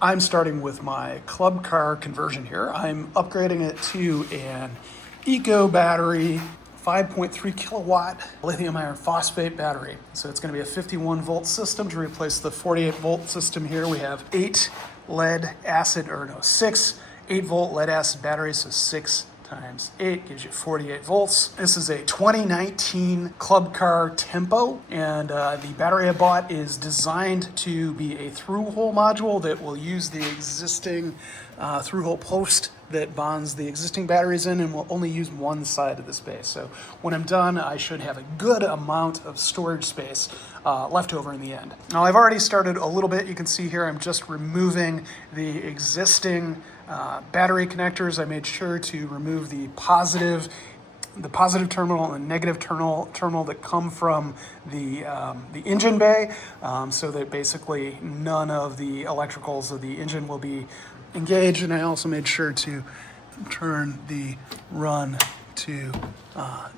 I'm starting with my club car conversion here. I'm upgrading it to an EcoBattery 5.3 kilowatt lithium iron phosphate battery. So it's going to be a 51 volt system to replace the 48 volt system here. We have 6 8 volt lead acid batteries, so 6 times 8 gives you 48 volts. This is a 2019 Club Car Tempo, and the battery I bought is designed to be a through-hole module that will use the existing through-hole post that bonds the existing batteries in, and will only use one side of the space. So when I'm done, I should have a good amount of storage space left over in the end. Now I've already started a little bit. You can see here I'm just removing the existing battery connectors. I made sure to remove the positive terminal and negative terminal that come from the engine bay, so that basically none of the electricals of the engine will be engaged. And I also made sure to turn the run to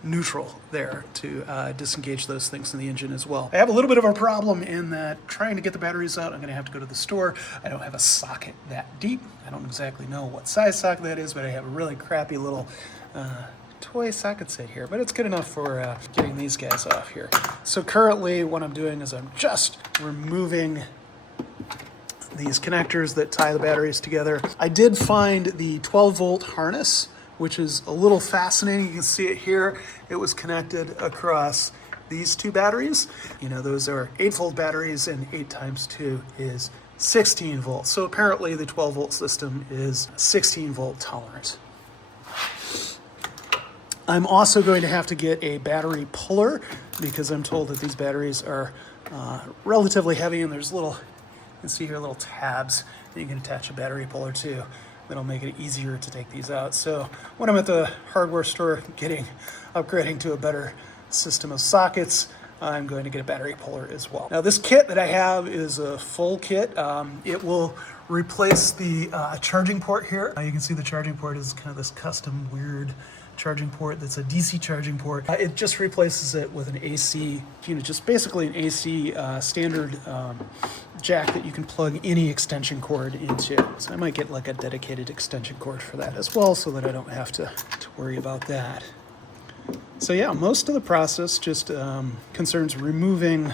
neutral there to disengage those things in the engine as well. I have a little bit of a problem in that trying to get the batteries out, I'm going to have to go to the store. I don't have a socket that deep. I don't exactly know what size socket that is, but I have a really crappy little toy socket set here, but it's good enough for getting these guys off here. So currently what I'm doing is I'm just removing these connectors that tie the batteries together. I did find the 12 volt harness, which is a little fascinating. You can see it here. It was connected across these two batteries. You know, those are 8 volt batteries, and 8 times 2 is 16 volts. So apparently the 12 volt system is 16 volt tolerant. I'm also going to have to get a battery puller because I'm told that these batteries are relatively heavy, and there's little, you can see here, little tabs that you can attach a battery puller to. That'll make it easier to take these out. So when I'm at the hardware store upgrading to a better system of sockets, I'm going to get a battery puller as well. Now this kit that I have is a full kit. It will replace the charging port here. You can see the charging port is kind of this custom weird charging port that's a DC charging port. It just replaces it with an AC, just basically an AC standard jack that you can plug any extension cord into. So I might get like a dedicated extension cord for that as well, so that I don't have to worry about that. So yeah, most of the process just concerns removing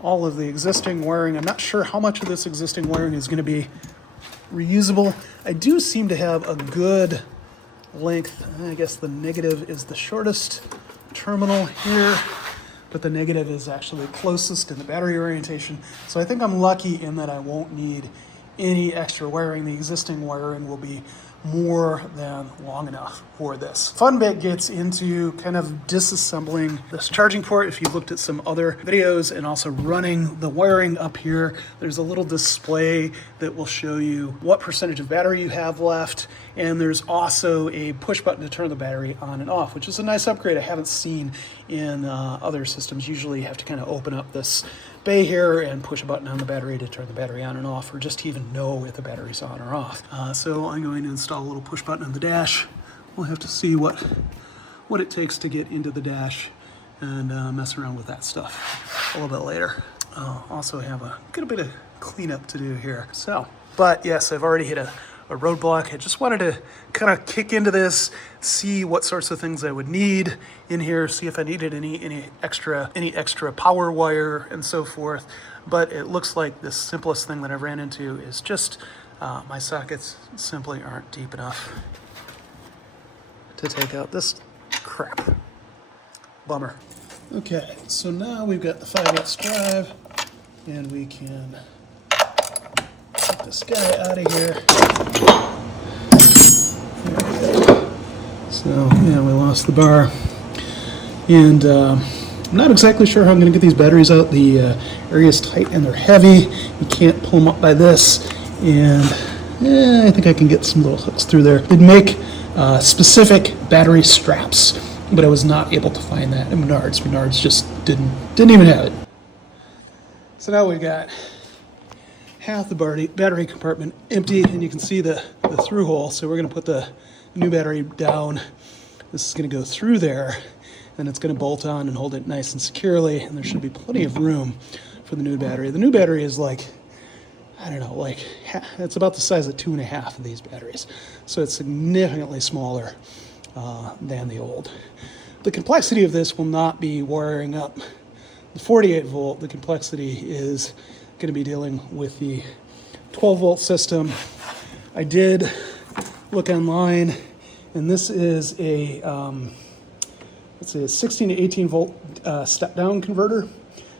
all of the existing wiring. I'm not sure how much of this existing wiring is going to be reusable. I do seem to have a good length. I guess the negative is the shortest terminal here, but the negative is actually closest in the battery orientation. So I think I'm lucky in that I won't need any extra wiring. The existing wiring will be more than long enough for this. Fun bit gets into kind of disassembling this charging port. If you looked at some other videos and also running the wiring up here, there's a little display that will show you what percentage of battery you have left. And there's also a push button to turn the battery on and off, which is a nice upgrade I haven't seen in other systems. Usually you have to kind of open up this bay here and push a button on the battery to turn the battery on and off, or just to even know if the battery's on or off. So I'm going to install a little push button on the dash. We'll have to see what it takes to get into the dash and mess around with that stuff a little bit later. I'll also have a good bit of cleanup to do here. But yes, I've already hit a roadblock. I just wanted to kind of kick into this, see what sorts of things I would need in here, see if I needed any extra power wire and so forth. But it looks like the simplest thing that I've ran into is just my sockets simply aren't deep enough to take out this crap. Bummer. Okay, so now we've got the 5/8 drive, and we can get this guy out of here. So yeah, we lost the bar, and I'm not exactly sure how I'm going to get these batteries out. The area's tight and they're heavy. You can't pull them up by this, and I think I can get some little hooks through there. They'd make specific battery straps, but I was not able to find that at Menards. Menards just didn't even have it. So now we've got half the battery compartment empty, and you can see the through hole. So we're going to put the new battery down. This is going to go through there, and it's going to bolt on and hold it nice and securely, and there should be plenty of room for the new battery. The new battery is like, I don't know, like it's about the size of 2.5 of these batteries. So it's significantly smaller than the old. The complexity of this will not be wiring up the 48 volt. The complexity is going to be dealing with the 12 volt system. I did look online, and this is a it's a 16 to 18 volt step down converter,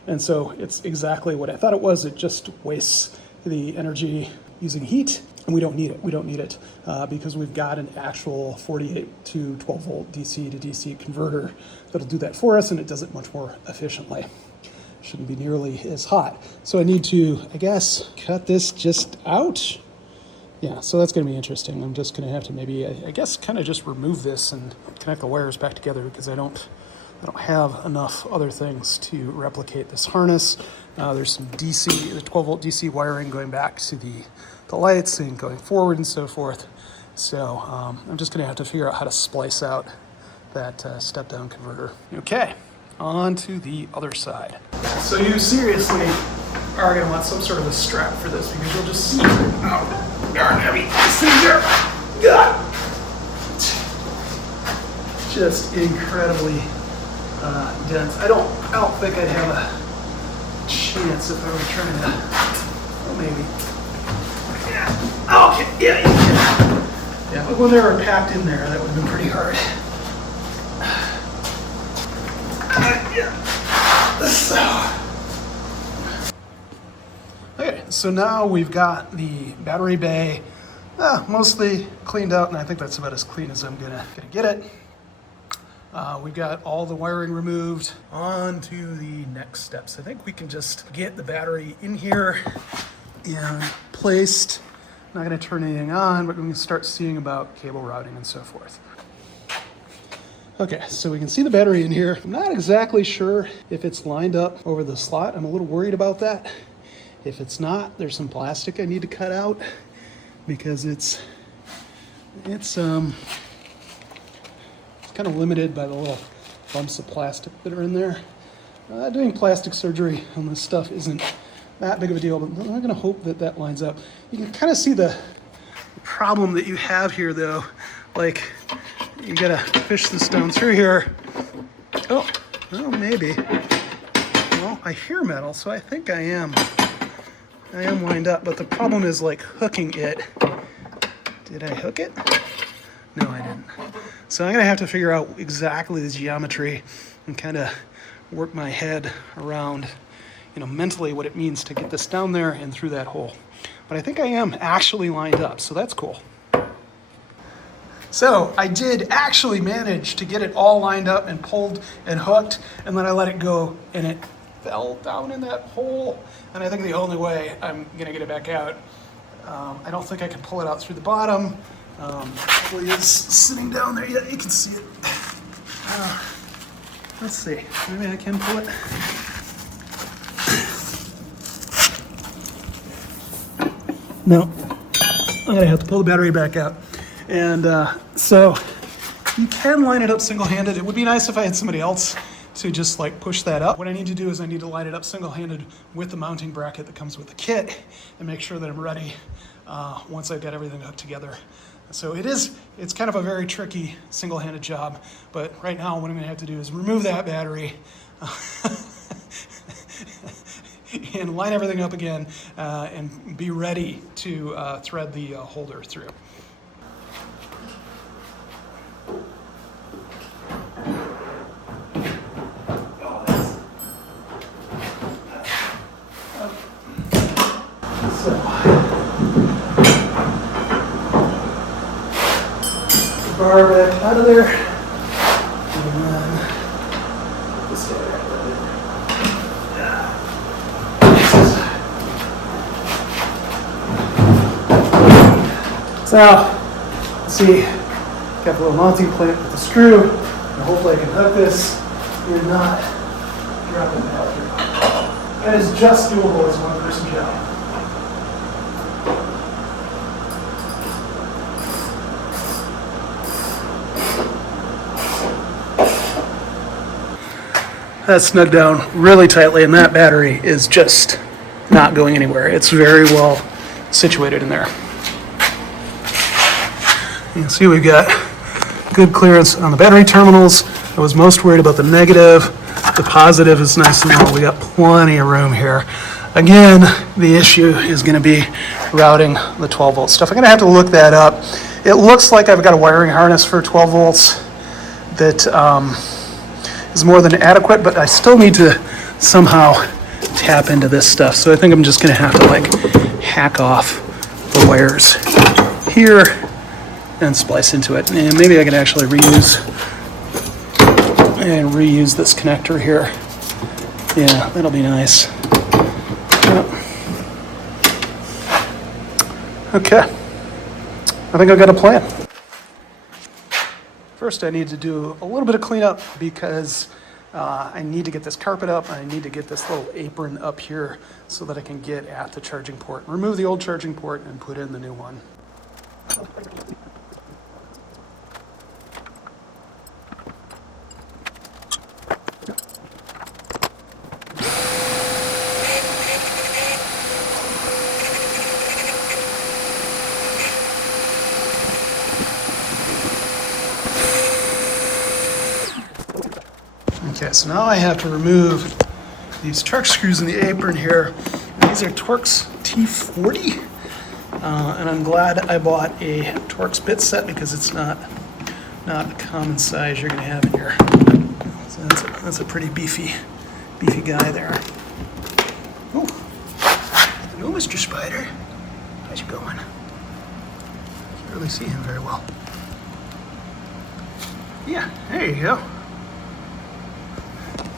and so it's exactly what I thought it was. It just wastes the energy using heat, and we don't need it. We don't need it because we've got an actual 48 to 12 volt DC to DC converter that'll do that for us, and it does it much more efficiently. Shouldn't be nearly as hot. So I need to, I guess, cut this just out. Yeah, so that's going to be interesting. I'm just going to have to maybe, I guess, kind of just remove this and connect the wires back together because I don't have enough other things to replicate this harness. There's some DC, the 12 volt DC wiring going back to the lights and going forward and so forth. So I'm just going to have to figure out how to splice out that step down converter. Okay, on to the other side. So you seriously are going to want some sort of a strap for this because you'll just see how darn heavy these things are. God. Just incredibly dense. I don't think I'd have a chance if I were trying to. Oh, maybe. Yeah. Okay. Yeah. But when they were packed in there, that would have been pretty hard. Yeah. So. Okay, so now we've got the battery bay mostly cleaned out, and I think that's about as clean as I'm gonna get it. We've got all the wiring removed. On to the next steps. I think we can just get the battery in here and placed. Not gonna turn anything on, but we can start seeing about cable routing and so forth. Okay, so we can see the battery in here. I'm not exactly sure if it's lined up over the slot. I'm a little worried about that. If it's not, there's some plastic I need to cut out because it's kind of limited by the little bumps of plastic that are in there. Doing plastic surgery on this stuff isn't that big of a deal, but I'm going to hope that that lines up. You can kind of see the problem that you have here, though. Like, you got to fish this down through here. Oh, maybe. Well, I hear metal, so I think I am lined up, but the problem is like hooking it. Did I hook it? No, I didn't. So I'm gonna have to figure out exactly the geometry and kind of work my head around, mentally what it means to get this down there and through that hole. But I think I am actually lined up, so that's cool. So I did actually manage to get it all lined up and pulled and hooked, and then I let it go and it fell down in that hole. And I think the only way I'm gonna get it back out, I don't think I can pull it out through the bottom. Probably is sitting down there. Yeah, you can see it. Let's see, maybe I can pull it. No, I'm gonna have to pull the battery back out. And so you can line it up single-handed. It would be nice if I had somebody else to just like push that up. What I need to do is I need to line it up single-handed with the mounting bracket that comes with the kit and make sure that I'm ready once I've got everything hooked together. So it's kind of a very tricky single-handed job, but right now what I'm gonna have to do is remove that battery and line everything up again and be ready to thread the holder through. Bar back out of there, and then this guy right there. So, let's see, got the little mounting plate with the screw, and hopefully I can hook this and not drop it out here. That is just doable as one person job. That's snugged down really tightly, and that battery is just not going anywhere. It's very well situated in there. You can see we've got good clearance on the battery terminals. I was most worried about the negative. The positive is nice and low. We got plenty of room here. Again, the issue is going to be routing the 12 volt stuff. I'm going to have to look that up. It looks like I've got a wiring harness for 12 volts that is more than adequate, but I still need to somehow tap into this stuff. So I think I'm just going to have to like hack off the wires here and splice into it. And maybe I can actually reuse this connector here. Yeah, that'll be nice. Yep. Okay, I think I've got a plan. First, I need to do a little bit of cleanup because I need to get this carpet up. I need to get this little apron up here so that I can get at the charging port. Remove the old charging port and put in the new one. Okay, so now I have to remove these Torx screws in the apron here. These are Torx T40, and I'm glad I bought a Torx bit set because it's not a common size you're going to have in here. So that's a pretty beefy guy there. Oh, hello, Mr. Spider. How's it going? Can't really see him very well. Yeah, there you go.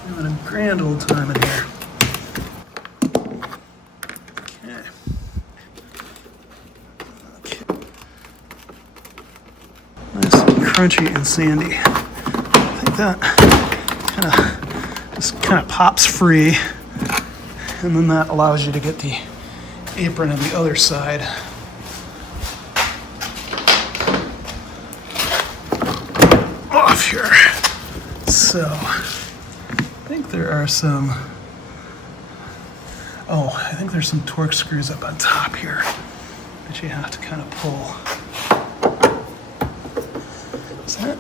Having a grand old time in here. Okay. Nice and crunchy and sandy. I think that kind of pops free, and then that allows you to get the apron on the other side. Off here. So I think there are some, I think there's some Torx screws up on top here that you have to kind of pull. Is that?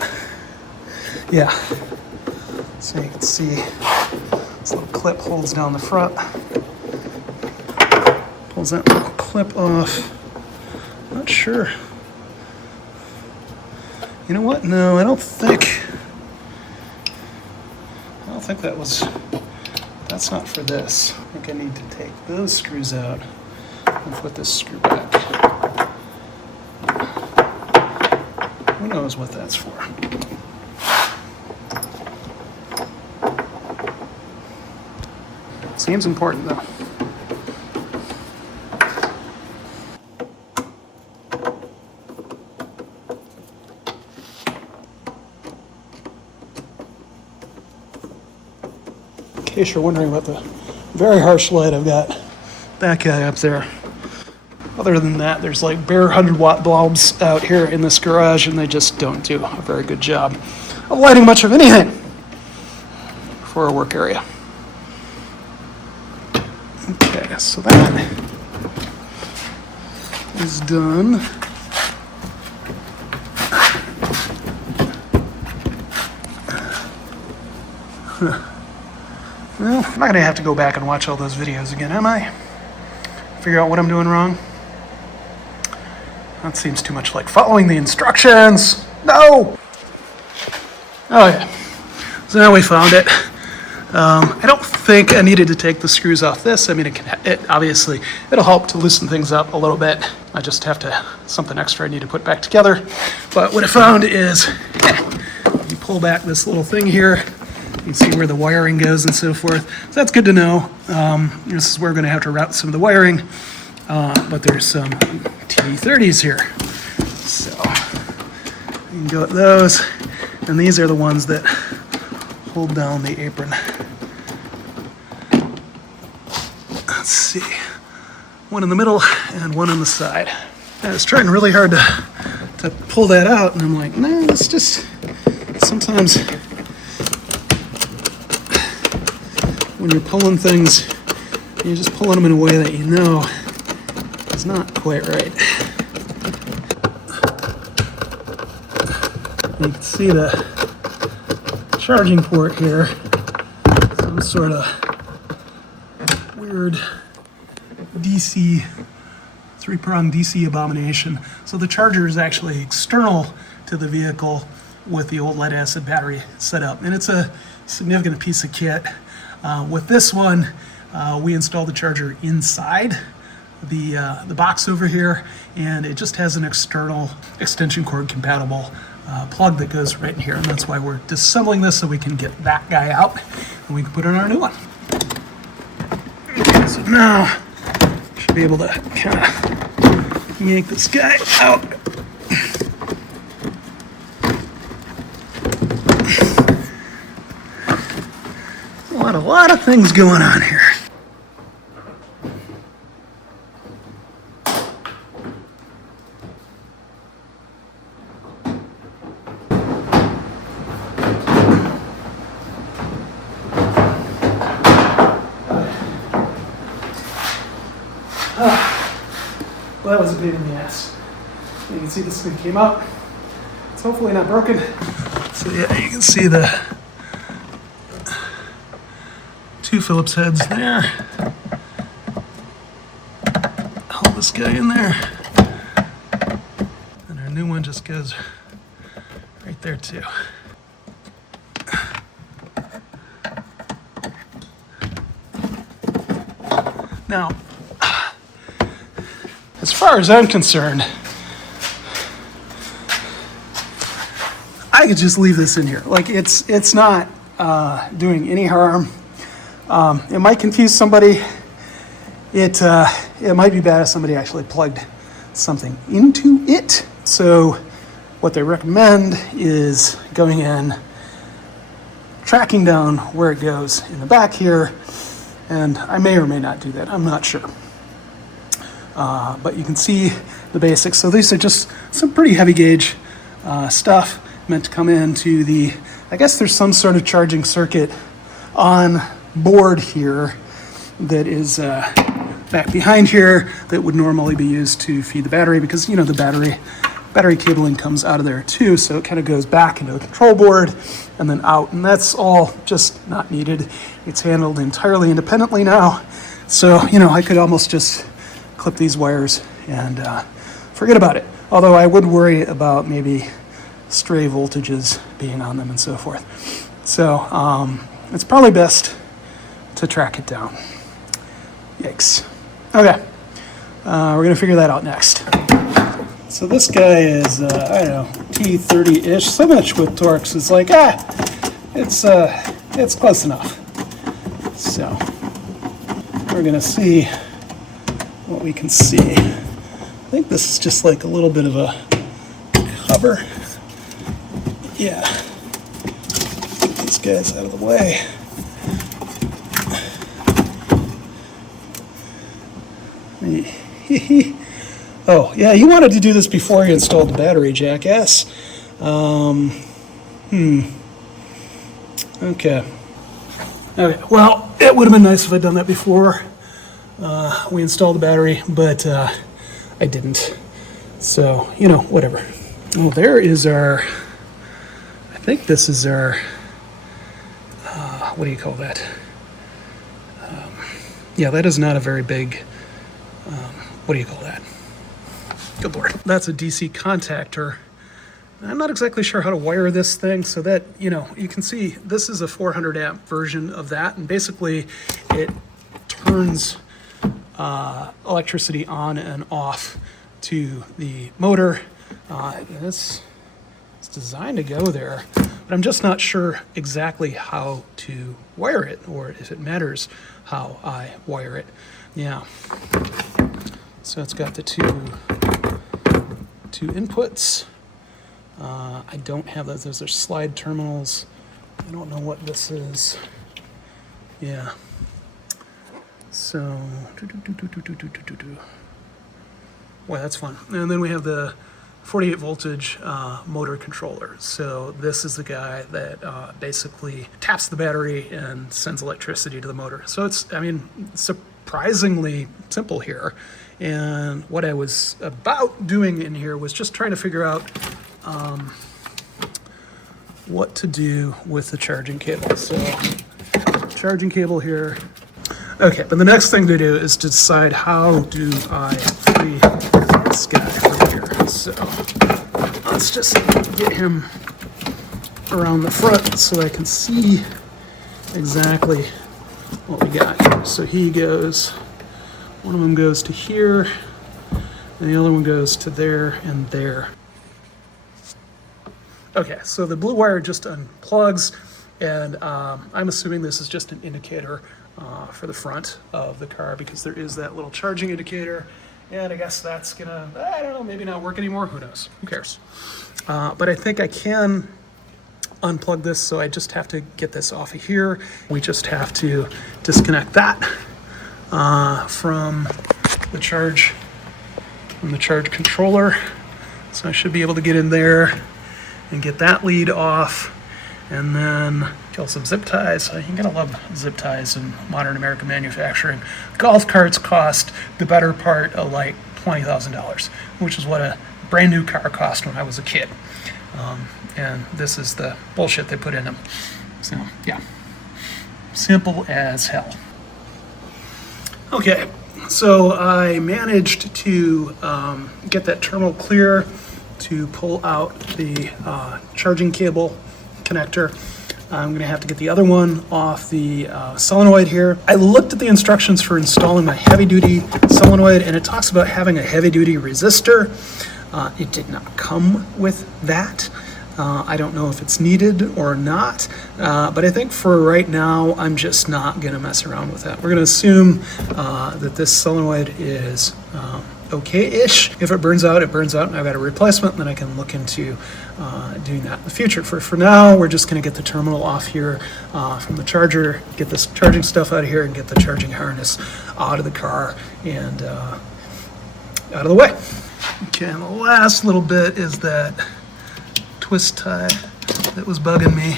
Yeah. So you can see this little clip holds down the front. Pulls that little clip off. Not sure. You know what? No, I don't think that's not for this. I think I need to take those screws out and put this screw back. Who knows what that's for? Seems important though. In case you're wondering about the very harsh light, I've got that guy up there. Other than that, there's like bare 100-watt bulbs out here in this garage, and they just don't do a very good job of lighting much of anything for a work area. Okay, so that is done. Well, I'm not going to have to go back and watch all those videos again, am I? Figure out what I'm doing wrong? That seems too much like following the instructions. No! Oh yeah. So now we found it. I don't think I needed to take the screws off this. I mean, obviously, it'll help to loosen things up a little bit. I just have something extra I need to put back together. But what I found is, you pull back this little thing here, you can see where the wiring goes and so forth. So that's good to know. This is where we're going to have to route some of the wiring. But there's some T30s here. So you can go at those. And these are the ones that hold down the apron. Let's see. One in the middle and one on the side. I was trying really hard to pull that out, and I'm like, nah, it's just sometimes when you're pulling things, you're just pulling them in a way that you know is is not quite right. You can see the charging port here. Some sort of weird DC, 3-prong DC abomination. So the charger is actually external to the vehicle with the old lead acid battery set up. And it's a significant piece of kit. With this one, we installed the charger inside the box over here, and it just has an external extension cord compatible plug that goes right in here, and that's why we're disassembling this, so we can get that guy out and we can put in our new one. So now should be able to kind of yank this guy out. A lot of things going on here. Well, that was a pain in the ass. You can see this thing came out. It's hopefully not broken. So yeah, you can see the 2 Phillips heads there. Hold this guy in there. And our new one just goes right there too. Now, as far as I'm concerned, I could just leave this in here. Like it's not doing any harm. It might confuse somebody. It might be bad if somebody actually plugged something into it. So what they recommend is going in, tracking down where it goes in the back here, and I may or may not do that. I'm not sure. But you can see the basics. So these are just some pretty heavy gauge stuff meant to come into the, I guess there's some sort of charging circuit on board here that is back behind here that would normally be used to feed the battery, because you know the battery cabling comes out of there too, so it kind of goes back into the control board and then out, and that's all just not needed. It's handled entirely independently now, so you know I could almost just clip these wires and forget about it, although I would worry about maybe stray voltages being on them and so forth. So it's probably best to track it down. Yikes. Okay, we're gonna figure that out next. So this guy is, I don't know, T30-ish. So much with Torx is like, it's close enough. So we're gonna see what we can see. I think this is just like a little bit of a cover. Yeah. Get these guys out of the way. Oh, yeah, you wanted to do this before you installed the battery, jackass. Okay. Okay, well, it would have been nice if I'd done that before we installed the battery, but I didn't. So, you know, whatever. Oh, there is our, I think this is our, what do you call that? Yeah, that is not a very big, what do you call that? Good Lord. That's a DC contactor. I'm not exactly sure how to wire this thing, so that, you know, you can see this is a 400 amp version of that, and basically it turns electricity on and off to the motor. It's designed to go there, but I'm just not sure exactly how to wire it, or if it matters how I wire it. Yeah. So it's got the two inputs. I don't have those. Those are slide terminals. I don't know what this is. Yeah. So, well, that's fun. And then we have the 48 voltage motor controller. So this is the guy that basically taps the battery and sends electricity to the motor. So it's, I mean, surprisingly simple here. And what I was about doing in here was just trying to figure out what to do with the charging cable. So charging cable here. Okay, but the next thing to do is to decide how do I free this guy from here. So let's just get him around the front so I can see exactly what we got here. So he goes, one of them goes to here, and the other one goes to there and there. Okay, so the blue wire just unplugs, and I'm assuming this is just an indicator for the front of the car, because there is that little charging indicator, and I guess that's gonna, I don't know, maybe not work anymore, who knows, who cares. But I think I can unplug this, so I just have to get this off of here. We just have to disconnect that from the charge controller. So I should be able to get in there and get that lead off, and then kill some zip ties. You're gonna love zip ties in modern American manufacturing. Golf carts cost the better part of like $20,000, which is what a brand new car cost when I was a kid. And this is the bullshit they put in them. So yeah, simple as hell. Okay, so I managed to get that terminal clear to pull out the charging cable connector. I'm gonna have to get the other one off the solenoid here. I looked at the instructions for installing my heavy duty solenoid, and it talks about having a heavy duty resistor. It did not come with that. I don't know if it's needed or not, but I think for right now, I'm just not gonna mess around with that. We're gonna assume that this solenoid is okay-ish. If it burns out, it burns out, and I've got a replacement, and then I can look into doing that in the future. For now, we're just gonna get the terminal off here from the charger, get this charging stuff out of here, and get the charging harness out of the car and out of the way. Okay, and the last little bit is that twist tie that was bugging me.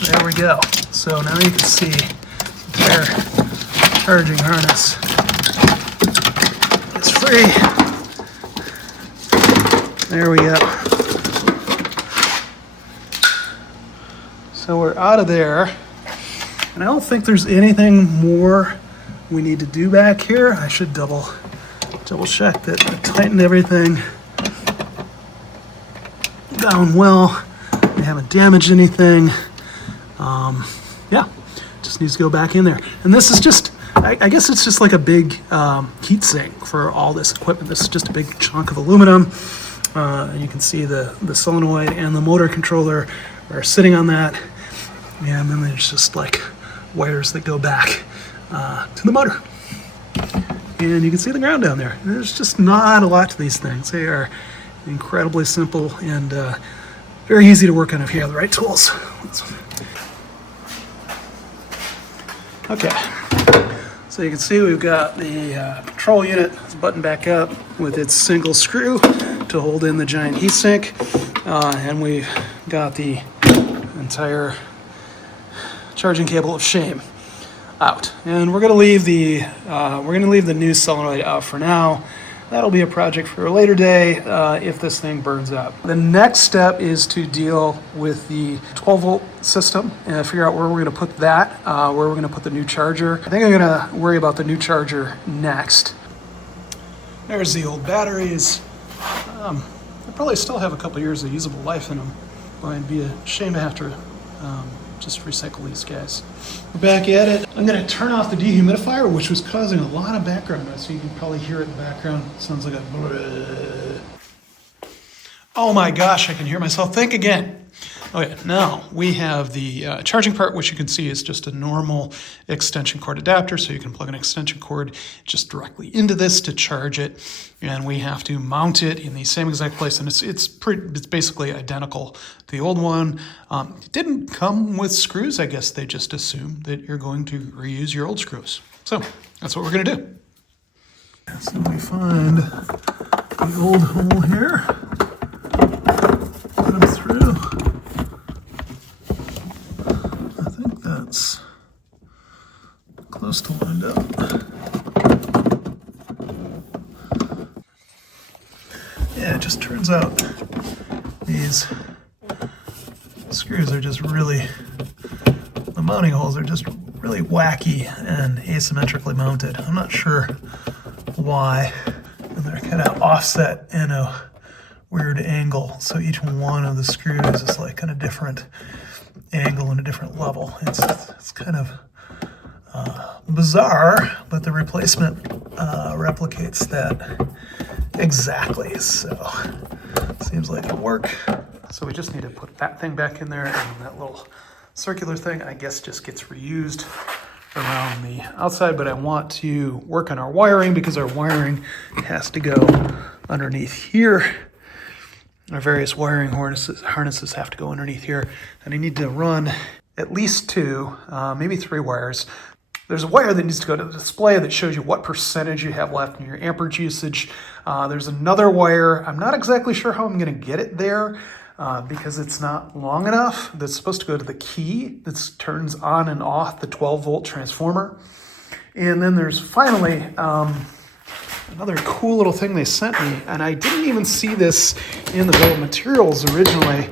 There we go. So now you can see their charging harness is free. There we go. So we're out of there. And I don't think there's anything more we need to do back here. I should double check that I tightened everything down well. We haven't damaged anything. Yeah, just needs to go back in there. And this is just, I guess it's just like a big heat sink for all this equipment. This is just a big chunk of aluminum. You can see the solenoid and the motor controller are sitting on that. And then there's just like wires that go back to the motor. And you can see the ground down there. There's just not a lot to these things. They are incredibly simple and very easy to work on if you have the right tools. Okay, so you can see we've got the control unit buttoned back up with its single screw to hold in the giant heatsink, and we've got the entire charging cable of shame out. And we're going to leave the new solenoid out for now. That'll be a project for a later day if this thing burns up. The next step is to deal with the 12-volt system and figure out where we're going to put that, where we're going to put the new charger. I think I'm going to worry about the new charger next. There's the old batteries. They probably still have a couple years of usable life in them. Well, it'd be a shame to have to just recycle these guys. We're back at it. I'm going to turn off the dehumidifier, which was causing a lot of background noise, so you can probably hear it in the background. It sounds like a... Oh my gosh, I can hear myself think again. Okay, now we have the charging part, which you can see is just a normal extension cord adapter, so you can plug an extension cord just directly into this to charge it, and we have to mount it in the same exact place, and it's basically identical to the old one. It didn't come with screws. I guess they just assumed that you're going to reuse your old screws. So that's what we're going to do. So we find the old hole here, put them through. That's close to lined up. Yeah, it just turns out these screws are just really, the mounting holes are just really wacky and asymmetrically mounted. I'm not sure why. And they're kind of offset in a weird angle, so each one of the screws is like on a different angle and a different level. It's kind of bizarre, but the replacement replicates that exactly, so seems like it'll work. So we just need to put that thing back in there, and that little circular thing, I guess, just gets reused around the outside, but I want to work on our wiring because our wiring has to go underneath here. Our various wiring harnesses have to go underneath here, and I need to run at least 2, maybe 3 wires. There's a wire that needs to go to the display that shows you what percentage you have left in your amperage usage. There's another wire, I'm not exactly sure how I'm going to get it there because it's not long enough. That's supposed to go to the key that turns on and off the 12-volt transformer. And then there's finally another cool little thing they sent me, and I didn't even see this in the bill of materials originally.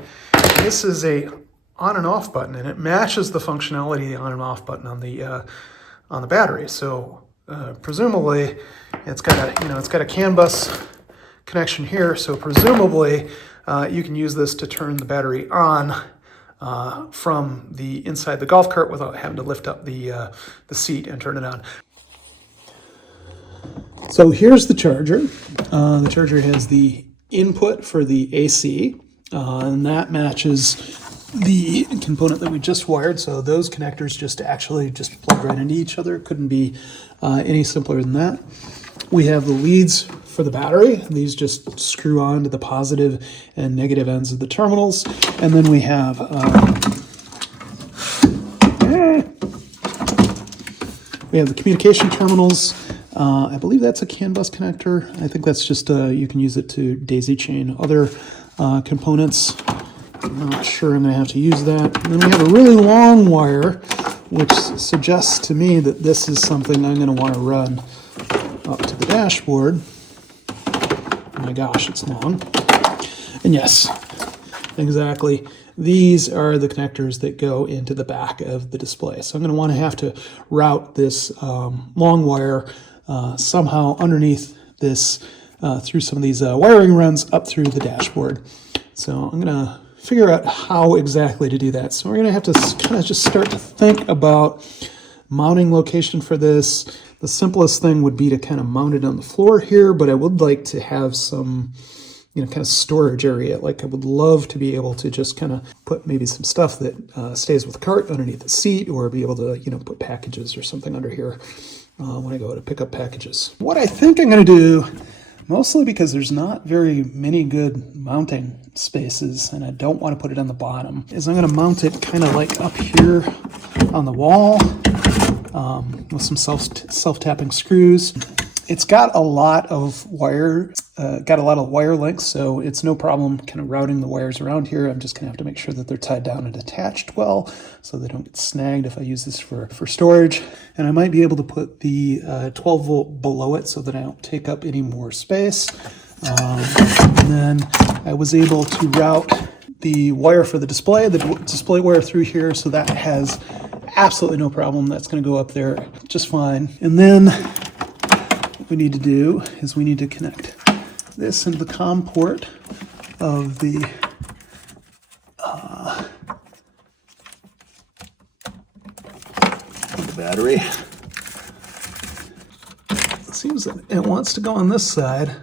This is a on and off button, and it matches the functionality of the on and off button on the battery. So presumably it's got a CAN bus connection here. So presumably you can use this to turn the battery on from the inside the golf cart without having to lift up the seat and turn it on. So here's the charger. The charger has the input for the AC, and that matches the component that we just wired. So those connectors just plug right into each other. Couldn't be any simpler than that. We have the leads for the battery. These just screw on to the positive and negative ends of the terminals. And then we have the communication terminals. I believe that's a CAN bus connector. I think that's just, you can use it to daisy chain other components. I'm not sure I'm going to have to use that. And then we have a really long wire, which suggests to me that this is something I'm going to want to run up to the dashboard. Oh my gosh, it's long. And yes, exactly. These are the connectors that go into the back of the display. So I'm going to have to route this long wire somehow underneath this, through some of these wiring runs up through the dashboard. So I'm going to figure out how exactly to do that. So we're going to have to kind of just start to think about mounting location for this. The simplest thing would be to kind of mount it on the floor here, but I would like to have some, kind of storage area. Like I would love to be able to just kind of put maybe some stuff that stays with the cart underneath the seat, or be able to, put packages or something under here when I go to pick up packages. What I think I'm going to do, mostly because there's not very many good mounting spaces and I don't want to put it on the bottom, is I'm going to mount it kind of like up here on the wall with some self-tapping screws. It's got a lot of wire length, so it's no problem kind of routing the wires around here. I'm just going to have to make sure that they're tied down and attached well so they don't get snagged if I use this for storage. And I might be able to put the 12 volt below it so that I don't take up any more space. And then I was able to route the wire for the display wire through here, so that has absolutely no problem. That's going to go up there just fine. And then what we need to do is we need to connect this into the COM port of the battery. It seems that it wants to go on this side.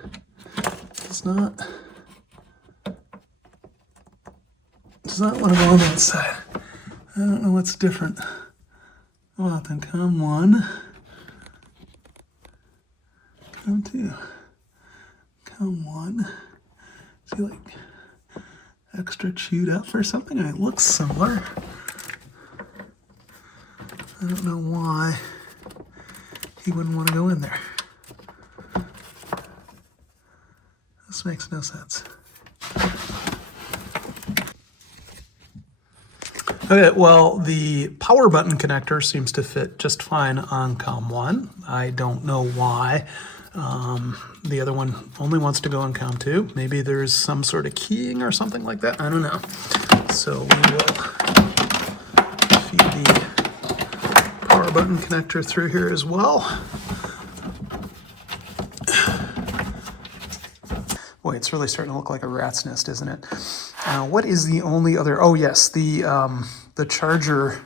Does not want to go on that side. I don't know what's different. Well, then COM 1, COM 2, COM 1. Is he like extra chewed up or something? It looks similar. I don't know why he wouldn't want to go in there. This makes no sense. Okay, well, the power button connector seems to fit just fine on COM 1. I don't know why. The other one only wants to go on COM2. Maybe there's some sort of keying or something like that. I don't know. So we will feed the power button connector through here as well. Boy, it's really starting to look like a rat's nest, isn't it? What is the only other? Oh yes, the charger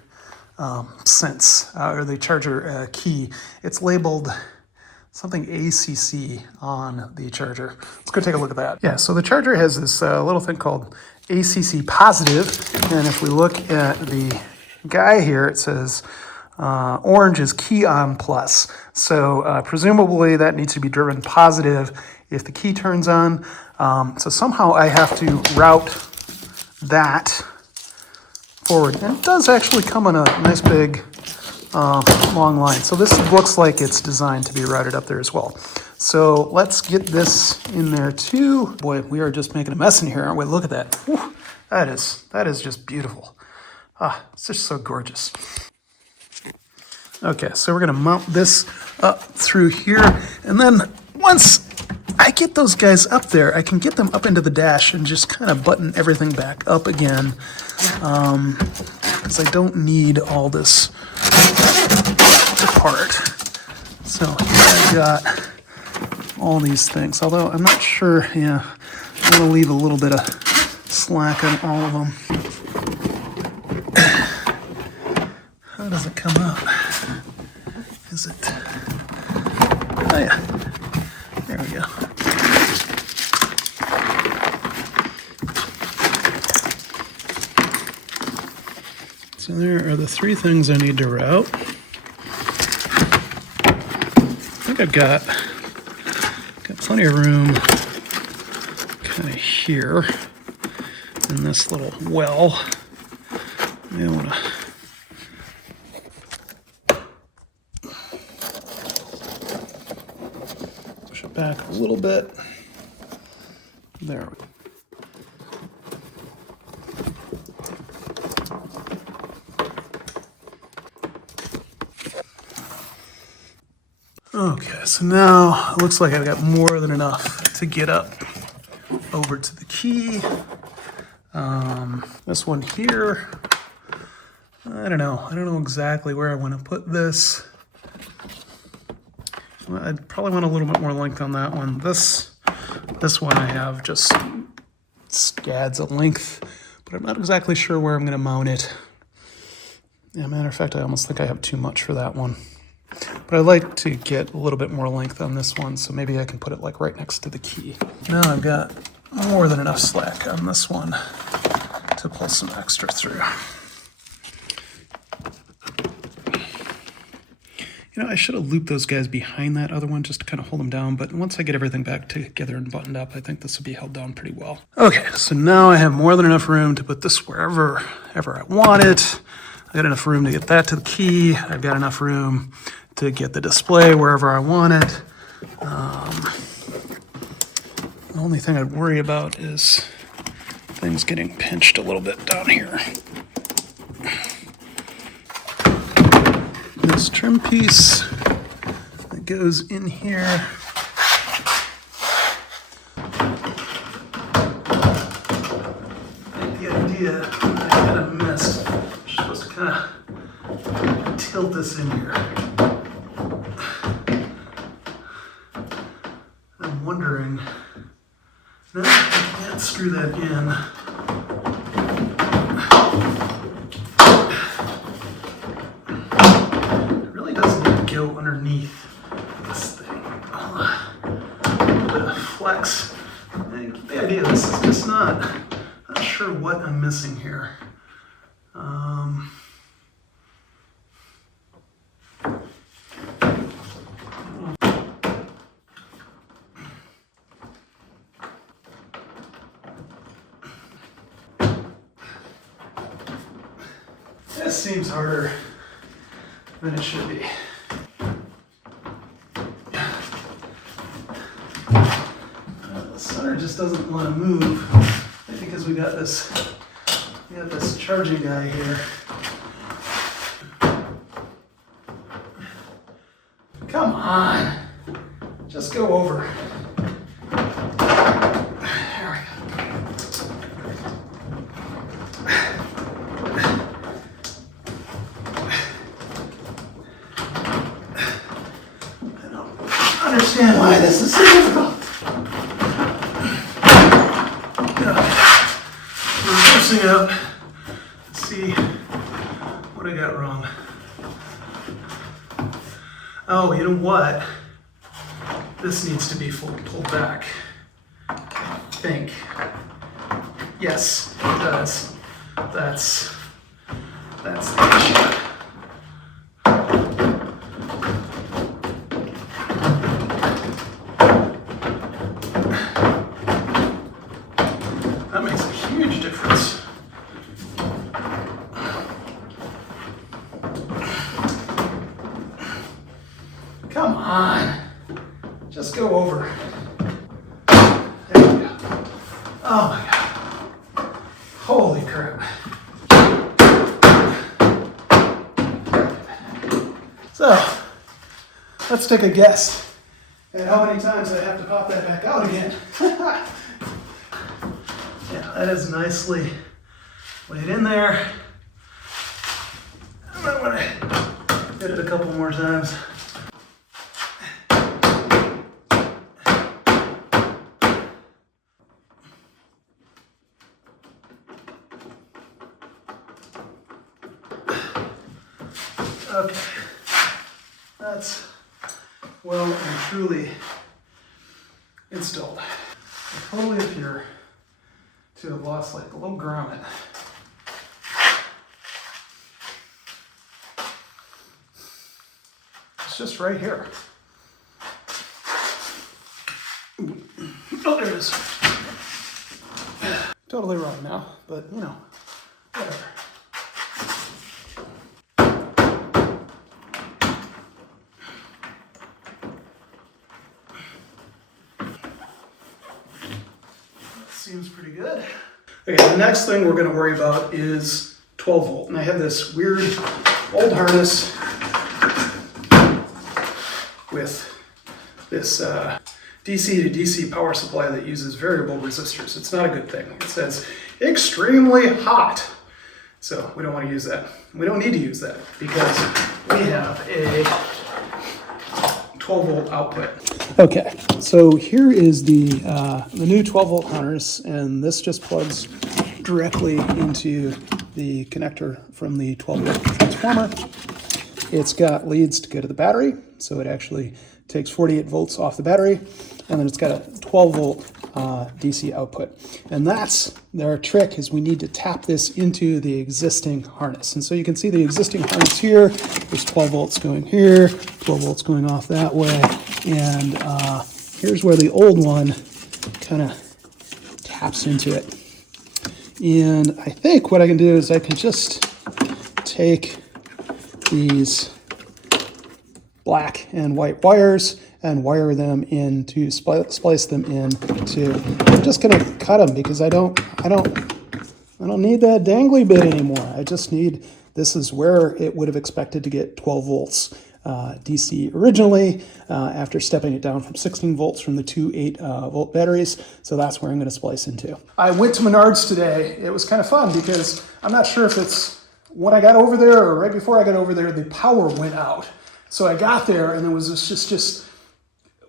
sense or the charger key. It's labeled something ACC on the charger. Let's go take a look at that. Yeah, so the charger has this little thing called ACC positive, and if we look at the guy here, it says orange is key on plus. So presumably that needs to be driven positive if the key turns on. So somehow I have to route that forward. And it does actually come on a nice big long line. So this looks like it's designed to be routed up there as well. So let's get this in there too. Boy, we are just making a mess in here, aren't we? Look at that. Whew, that is just beautiful. Ah, it's just so gorgeous. Okay, so we're gonna mount this up through here, and then once I get those guys up there, I can get them up into the dash and just kind of button everything back up again, because I don't need all this apart. So here I got all these things, although I'm not sure, yeah, I'm gonna leave a little bit of slack on all of them. How does it come out? Is it? Oh yeah, there we go. So there are the three things I need to route. I think I've got plenty of room kind of here in this little well. I want to push it back a little bit. There we go. Okay, so now it looks like I've got more than enough to get up over to the key. This one here, I don't know exactly where I want to put this. I'd probably want a little bit more length on that one. This one I have just scads of length, but I'm not exactly sure where I'm going to mount it. Yeah, matter of fact, I almost think I have too much for that one. But I'd like to get a little bit more length on this one, so maybe I can put it like right next to the key. Now I've got more than enough slack on this one to pull some extra through. You know, I should have looped those guys behind that other one just to kind of hold them down, but once I get everything back together and buttoned up, I think this will be held down pretty well. Okay, so now I have more than enough room to put this wherever I want it. I got enough room to get that to the key. I've got enough room to get the display wherever I want it. The only thing I'd worry about is things getting pinched a little bit down here. This trim piece that goes in here. The idea, I kind of missed. You're supposed to kind of tilt this in here. I'm wondering, no, I can't screw that in. Go underneath this thing. A little bit of flex. And the idea, this is just not sure what I'm missing here. This seems harder than it should be. Just doesn't want to move because we got this charging guy here. Come on, just go over. Understand why this is so difficult. We're reversing out. Let's see what I got wrong. Oh, you know what? This needs to be pulled back. I think. Yes, it does. That's the issue. That makes a huge difference. Come on. Just go over. There you go. Oh my God. Holy crap. So, let's take a guess at how many times I have to pop that back out again. Yeah, that is nicely laid in there. I might want to hit it a couple more times. Okay, that's well and truly installed. I totally appear to have lost like a little grommet. It's just right here. Oh, there it is. Totally wrong now, but you know, whatever. Seems pretty good. Okay, the next thing we're going to worry about is 12 volt. And I have this weird old harness with this DC to DC power supply that uses variable resistors. It's not a good thing. It says extremely hot. So we don't want to use that. We don't need to use that because we have a 12 volt output. Okay, so here is the new 12 volt harness, and this just plugs directly into the connector from the 12 volt transformer. It's got leads to go to the battery, so it actually takes 48 volts off the battery, and then it's got a 12 volt DC output. And that's our trick, is we need to tap this into the existing harness. And so you can see the existing harness here. There's 12 volts going here, 12 volts going off that way, and here's where the old one kind of taps into it. And I think what I can do is I can just take these black and white wires and wire them in to splice them in to. I'm just gonna cut them because I don't need that dangly bit anymore. I just need, this is where it would have expected to get 12 volts DC originally, after stepping it down from 16 volts from the two 8-volt batteries. So that's where I'm going to splice into. I went to Menards today. It was kind of fun because I'm not sure if it's when I got over there or right before I got over there, the power went out. So I got there and there was this just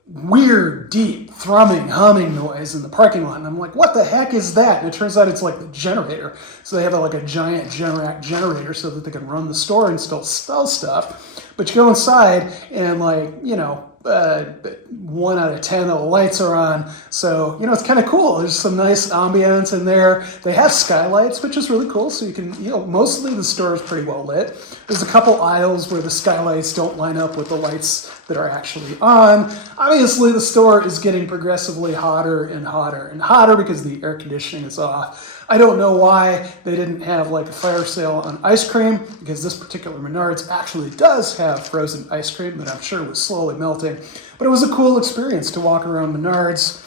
weird, deep, thrumming, humming noise in the parking lot. And I'm like, what the heck is that? And it turns out it's like the generator. So they have like a giant Generac generator so that they can run the store and still sell stuff. But you go inside and, like, you know, 1 out of 10 of the lights are on. So, you know, it's kind of cool. There's some nice ambience in there. They have skylights, which is really cool. So you can, you know, mostly the store is pretty well lit. There's a couple aisles where the skylights don't line up with the lights that are actually on. Obviously, the store is getting progressively hotter and hotter and hotter because the air conditioning is off. I don't know why they didn't have like a fire sale on ice cream, because this particular Menards actually does have frozen ice cream that I'm sure was slowly melting. But it was a cool experience to walk around Menards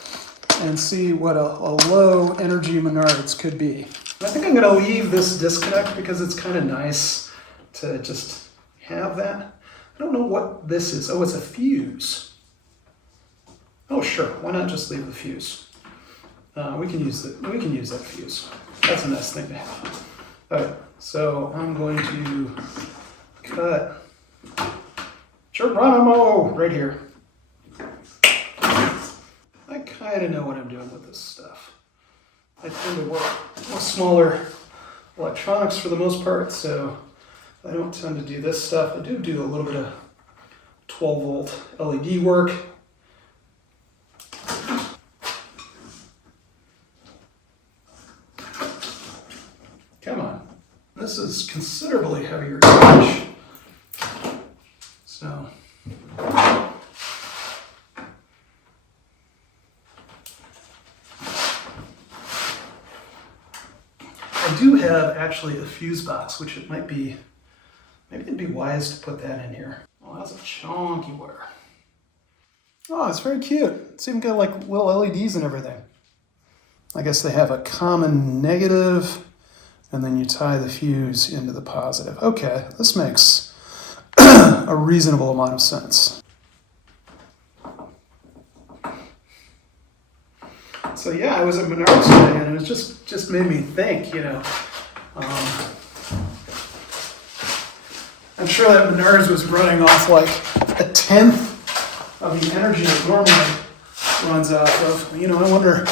and see what a low energy Menards could be. I think I'm going to leave this disconnect because it's kind of nice to just have that. I don't know what this is. Oh, it's a fuse. Oh sure, why not just leave the fuse? We can use that fuse. That's a nice thing to have. Alright, so I'm going to cut Geronimo right here. I kind of know what I'm doing with this stuff. I tend to work with smaller electronics for the most part, so I don't tend to do this stuff. I do a little bit of 12 volt LED work. Come on. This is considerably heavier gauge. So I do have actually a fuse box, which it might be, maybe it'd be wise to put that in here. Oh, that's a chunky wire. Oh, it's very cute. It's even got like little LEDs and everything. I guess they have a common negative, and then you tie the fuse into the positive. Okay, this makes a reasonable amount of sense. So yeah, I was at Menards today, and it was just made me think, you know. I'm sure that Menards was running off like a tenth of the energy it normally runs off of. You know, I wonder,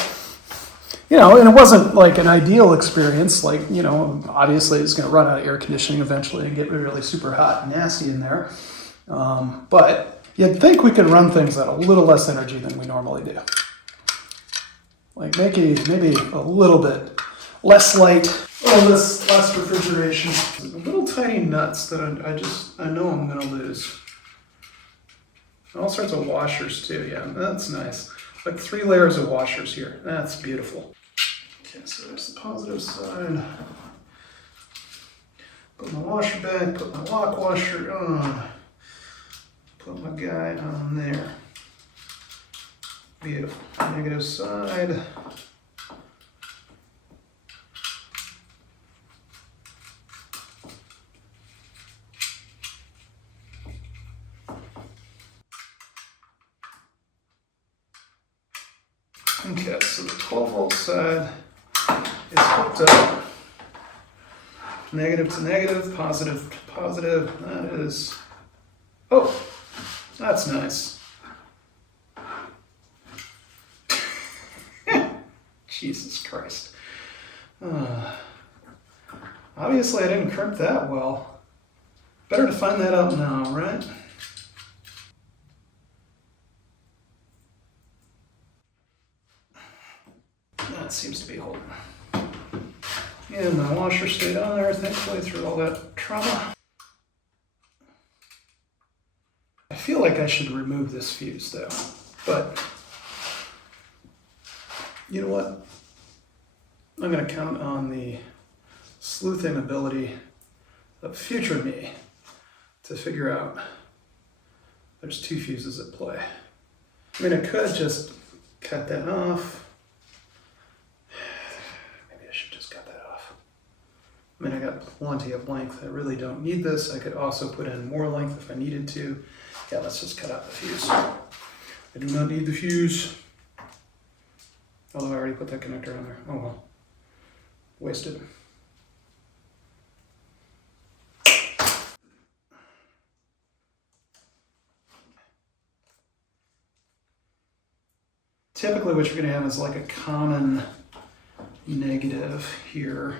you know, and it wasn't like an ideal experience. Like, you know, obviously it's going to run out of air conditioning eventually and get really super hot and nasty in there. But you'd think we could run things at a little less energy than we normally do. Like maybe a little bit less light, a little less refrigeration. Little tiny nuts that I know I'm going to lose. All sorts of washers too, yeah, that's nice. Like 3 layers of washers here, that's beautiful. Okay, so there's the positive side. Put my washer back, put my lock washer on. Put my guy on there. Beautiful. Negative side. Okay, so the 12 volt side is hooked up. Negative to negative, positive to positive. That is, oh, that's nice. Jesus Christ. Obviously I didn't crimp that well. Better to find that out now, right? That seems to be holding. And my washer stayed on there, thankfully, through all that trauma. I feel like I should remove this fuse though, but you know what? I'm going to count on the sleuthing ability of future me to figure out there's 2 fuses at play. I mean, I could just cut that off. Maybe I should just cut that off. I mean, I got plenty of length. I really don't need this. I could also put in more length if I needed to. Yeah, let's just cut out the fuse. I do not need the fuse. Although I already put that connector on there. Oh well. Wasted. Typically what you're going to have is like a common negative here,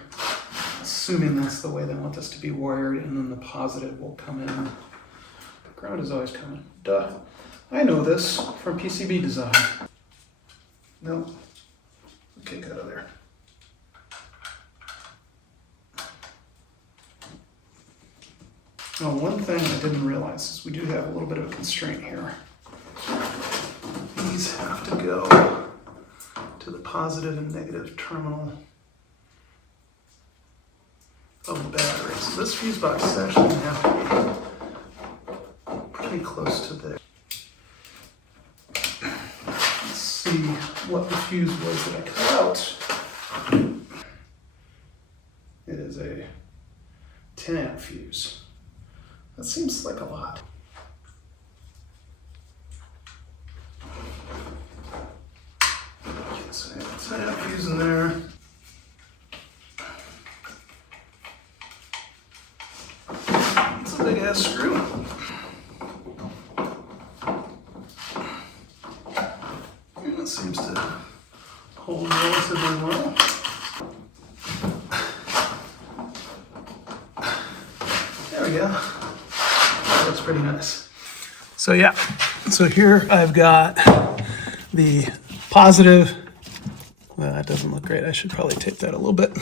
assuming that's the way they want this to be wired, and then the positive will come in. The ground is always coming. Duh. I know this from PCB design. Nope. Kick out of there. Now, one thing I didn't realize is we do have a little bit of a constraint here. These have to go to the positive and negative terminal of the battery. So this fuse box is actually going to have to be pretty close to there. Let's see what the fuse was that I cut out. It is a 10 amp fuse. That seems like a lot. 10 amp fuse in there. It's a big ass screw. And it seems to hold relatively well. There we go. That looks pretty nice. So yeah, so here I've got the positive. Well, that doesn't look great. I should probably tape that a little bit.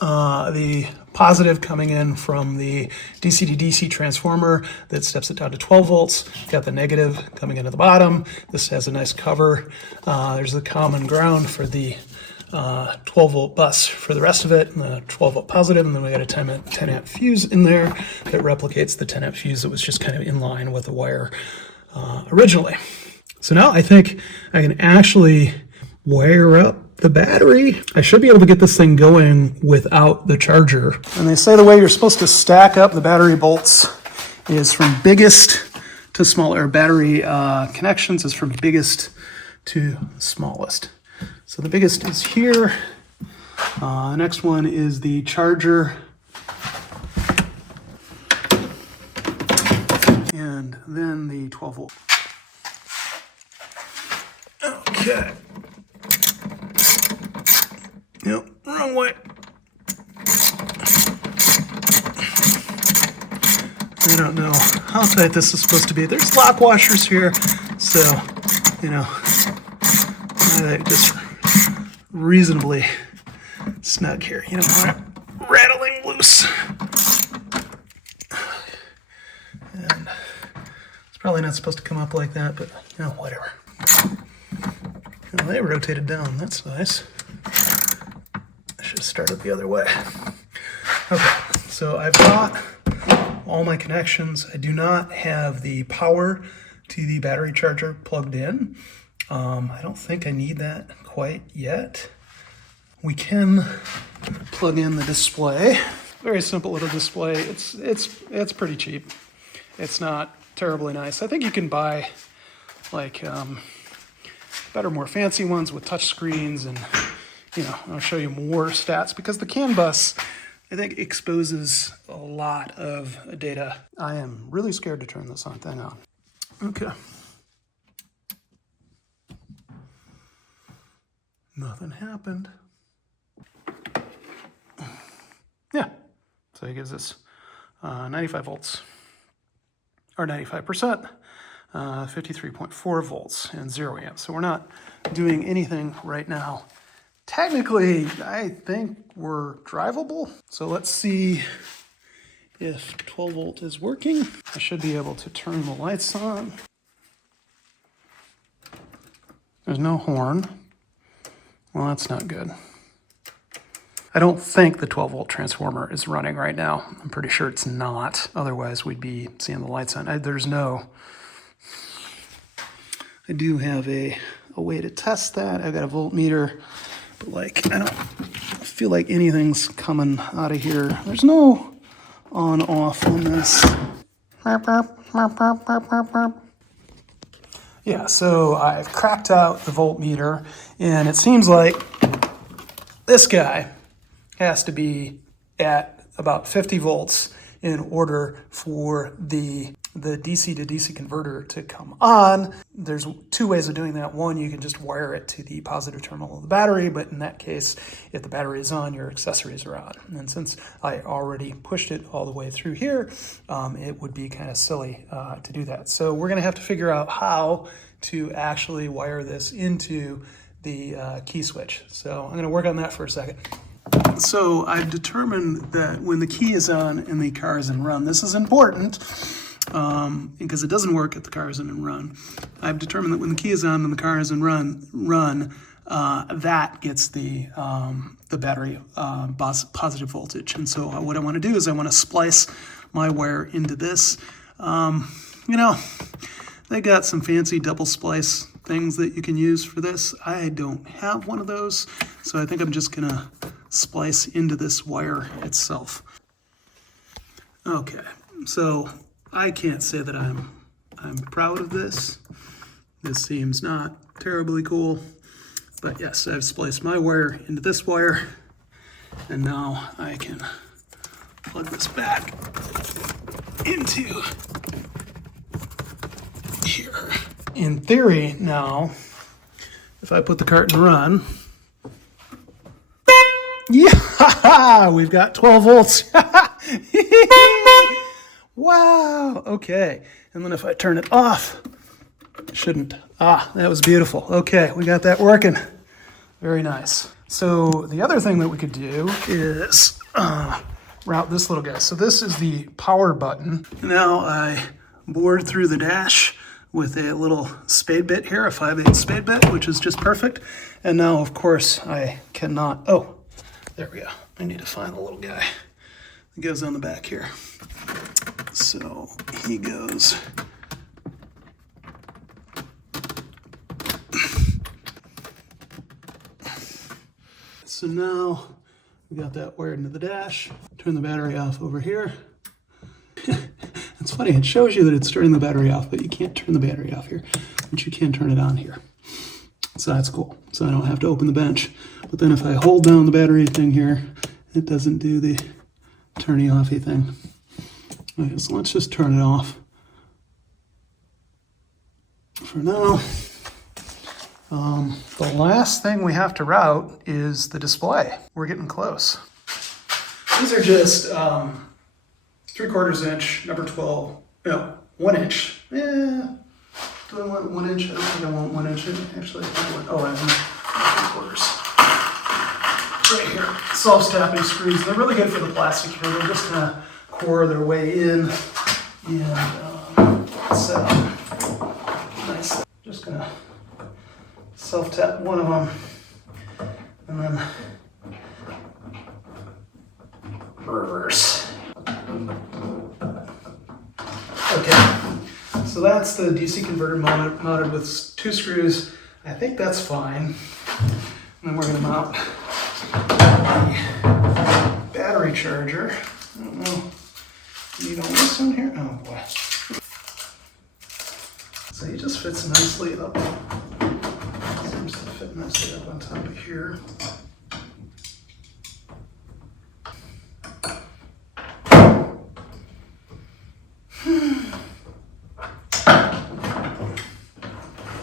The positive coming in from the DC to DC transformer that steps it down to 12 volts. Got the negative coming into the bottom. This has a nice cover. There's the common ground for the 12 volt bus for the rest of it, and the 12 volt positive, and then we got a 10 amp fuse in there that replicates the 10 amp fuse that was just kind of in line with the wire originally. So now I think I can actually wire up the battery. I should be able to get this thing going without the charger. And they say the way you're supposed to stack up the battery bolts is from biggest to smaller. Battery connections is from biggest to smallest. So the biggest is here. Next one is the charger. And then the 12 volt. Okay. Nope, wrong way. I don't know how tight this is supposed to be. There's lock washers here, so, you know, just reasonably snug here. You don't want it rattling loose. And it's probably not supposed to come up like that, but, you know, whatever. Well, they rotated down. That's nice. I should have started the other way. Okay, so I've got all my connections. I do not have the power to the battery charger plugged in. I don't think I need that quite yet. We can plug in the display. Very simple little display. It's pretty cheap. It's not terribly nice. I think you can buy like better, more fancy ones with touch screens, and you know, I'll show you more stats because the CAN bus, I think, exposes a lot of data. I am really scared to turn this thing on. Okay. Nothing happened. Yeah, so it gives us 95 volts, or 95%, 53.4 volts and 0 amps. So we're not doing anything right now. Technically, I think we're drivable. So let's see if 12 volt is working. I should be able to turn the lights on. There's no horn. Well, that's not good. I don't think the 12 volt transformer is running right now. I'm pretty sure it's not. Otherwise, we'd be seeing the lights on. I do have a way to test that. I've got a voltmeter, but like, I don't feel like anything's coming out of here. There's no on off on this. Yeah, so I've cracked out the voltmeter, and it seems like this guy has to be at about 50 volts in order for the DC to DC converter to come on. There's two ways of doing that. One, you can just wire it to the positive terminal of the battery, but in that case, if the battery is on, your accessories are on. And since I already pushed it all the way through here, it would be kind of silly to do that. So we're gonna have to figure out how to actually wire this into the key switch. So I'm gonna work on that for a second. So I've determined that when the key is on and the car is in run, this is important because it doesn't work if the car isn't in run. I've determined that when the key is on and the car is in run, that gets the battery positive voltage. And so what I want to do is I want to splice my wire into this. You know, they got some fancy double splice things that you can use for this. I don't have one of those, so I think I'm just gonna splice into this wire itself. Okay, so I can't say that I'm proud of this. This seems not terribly cool. But yes, I've spliced my wire into this wire, and now I can plug this back into here. In theory now, if I put the cart in run, yeah, we've got 12 volts. Wow, okay. And then if I turn it off, it shouldn't. Ah, that was beautiful. Okay, we got that working. Very nice. So the other thing that we could do is route this little guy. So this is the power button. Now I bored through the dash with a little spade bit here, a 5/8 spade bit, which is just perfect. And now, of course, I cannot, oh, there we go. I need to find the little guy that goes on the back here. So he goes. So now we got that wired into the dash. Turn the battery off over here. It's funny, it shows you that it's turning the battery off, but you can't turn the battery off here, but you can turn it on here. So that's cool. So I don't have to open the bench. But then if I hold down the battery thing here, it doesn't do the turning offy thing. Okay, so let's just turn it off for now. The last thing we have to route is the display. We're getting close. These are just 3/4 inch, number 12, no, 1 inch. Yeah, do I want 1 inch? I don't think I want 1 inch. Actually, I want, oh, I want 3/4. Right here, self-tapping screws. They're really good for the plastic here. They're just kind of core their way in and set up nice. Just gonna self-tap one of them and then reverse. Okay, so that's the DC converter mounted with 2 screws. I think that's fine. And then we're gonna mount the battery charger. I don't know, need all this on here? Oh boy. So he just fits nicely up. Seems to fit nicely up on top of here.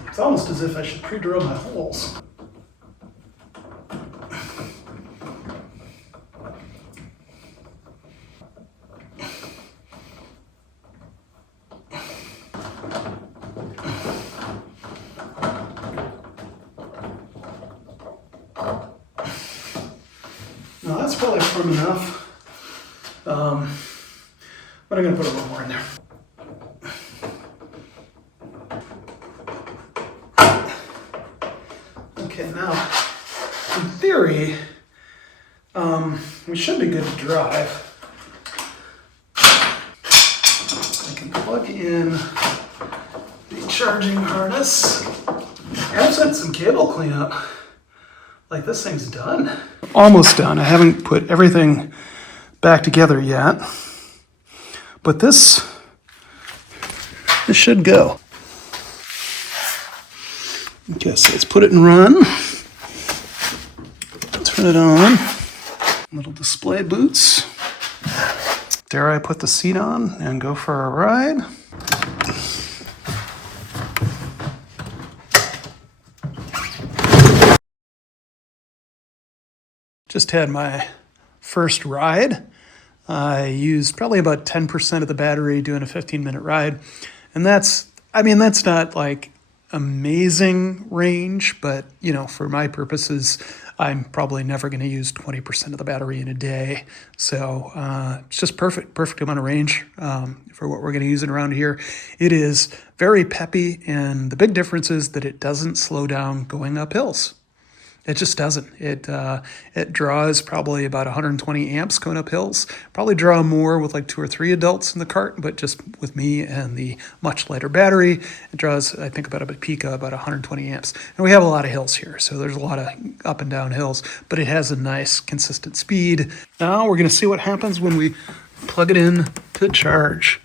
It's almost as if I should pre-drill my holes. Now that's probably firm enough, but I'm going to put a little more in there. Okay, now in theory, we should be good to drive. I can plug in the charging harness. I've had some cable cleanup. Like, this thing's done. Almost done. I haven't put everything back together yet. But this should go. Okay, so let's put it in run. Turn it on. Little display boots. Dare I put the seat on and go for a ride? Just had my first ride. I used probably about 10% of the battery doing a 15-minute ride. And that's not like amazing range, but you know, for my purposes, I'm probably never going to use 20% of the battery in a day. So it's just perfect amount of range for what we're going to use it around here. It is very peppy, and the big difference is that it doesn't slow down going up hills. It just doesn't. It draws probably about 120 amps going up hills. Probably draw more with like 2 or 3 adults in the cart, but just with me and the much lighter battery, it draws, I think, about a peak of about 120 amps. And we have a lot of hills here, so there's a lot of up and down hills, but it has a nice consistent speed. Now we're going to see what happens when we plug it in to charge.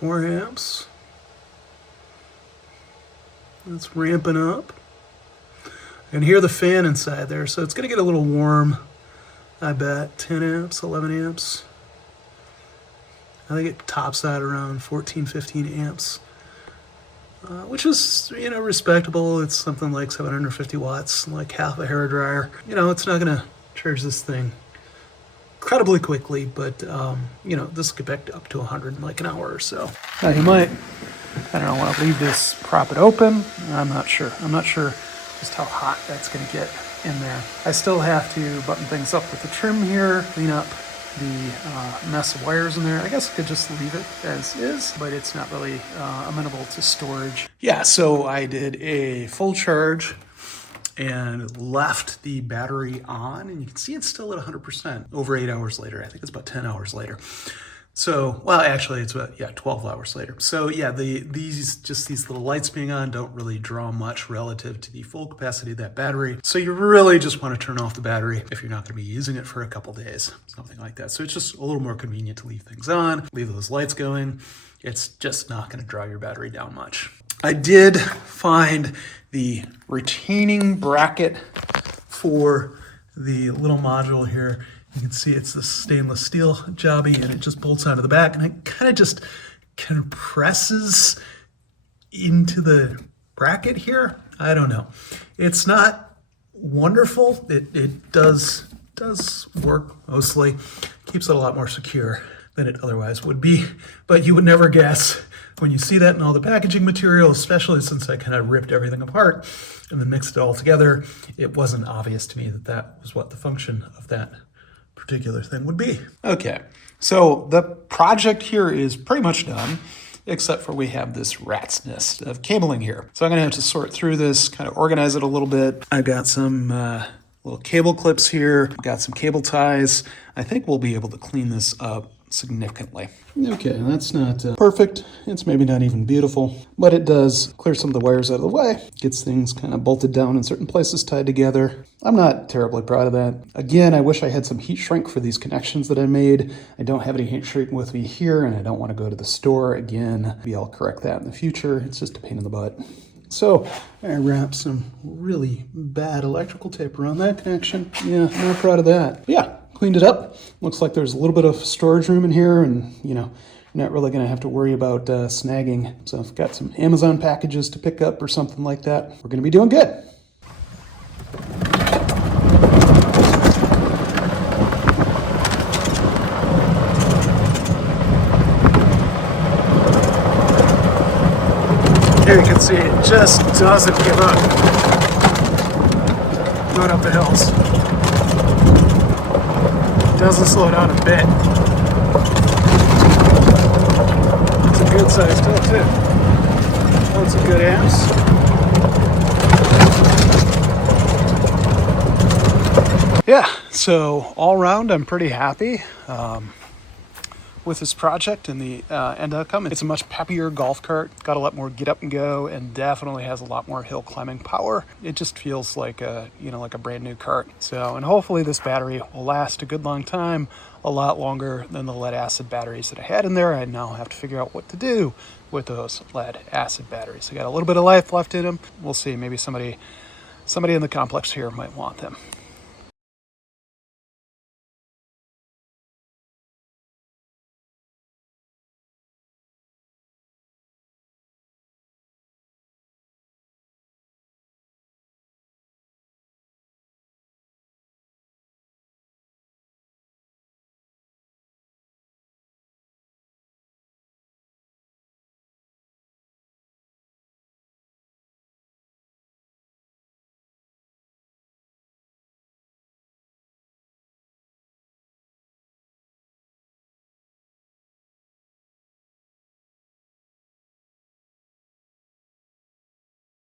4 amps. It's ramping up. I can hear the fan inside there, so it's going to get a little warm, I bet. 10 amps, 11 amps. I think it tops out around 14, 15 amps, which is, you know, respectable. It's something like 750 watts, like half a hairdryer. You know, it's not going to charge this thing incredibly quickly, but, you know, this will get back up to 100 in like an hour or so. Now you might, I don't know, want to leave this, prop it open. I'm not sure. I'm not sure just how hot that's going to get in there. I still have to button things up with the trim here, clean up the mess of wires in there. I guess I could just leave it as is, but it's not really amenable to storage. Yeah, so I did a full charge and left the battery on, and you can see it's still at 100% over 8 hours later. I think it's about 10 hours later. So, well, actually it's about, 12 hours later. So yeah, these little lights being on don't really draw much relative to the full capacity of that battery. So you really just want to turn off the battery if you're not going to be using it for a couple days, something like that. So it's just a little more convenient to leave things on, leave those lights going. It's just not going to draw your battery down much. I did find the retaining bracket for the little module here. You can see it's this stainless steel jobby, and it just bolts out of the back, and it kind of just compresses into the bracket here. I don't know. It's not wonderful. It does work mostly. Keeps it a lot more secure than it otherwise would be, but you would never guess when you see that in all the packaging material, especially since I kind of ripped everything apart and then mixed it all together. It wasn't obvious to me that that was what the function of that particular thing would be. Okay, so the project here is pretty much done, except for we have this rat's nest of cabling here. So I'm gonna have to sort through this, kind of organize it a little bit. I've got some little cable clips here, got some cable ties. I think we'll be able to clean this up significantly. Okay, that's not perfect. It's maybe not even beautiful, but it does clear some of the wires out of the way, gets things kind of bolted down in certain places, tied together. I'm not terribly proud of that. Again, I wish I had some heat shrink for these connections that I made. I don't have any heat shrink with me here, and I don't want to go to the store again. Maybe I'll correct that in the future. It's just a pain in the butt. So I wrapped some really bad electrical tape around that connection. Yeah, I'm not proud of that. But yeah, cleaned it up. Looks like there's a little bit of storage room in here, and you know, you're not really going to have to worry about snagging. So I've got some Amazon packages to pick up or something like that. We're going to be doing good. Here you can see it just doesn't give up. Going up the hills. Doesn't slow down a bit. It's a good size tool too. Lots of good amps. Yeah, so all around I'm pretty happy with this project and the end outcome. It's a much peppier golf cart, got a lot more get up and go, and definitely has a lot more hill climbing power. It just feels like a, you know, like a brand new cart. So, and hopefully this battery will last a good long time, a lot longer than the lead acid batteries that I had in there. I now have to figure out what to do with those lead acid batteries. I got a little bit of life left in them. We'll see, maybe somebody in the complex here might want them.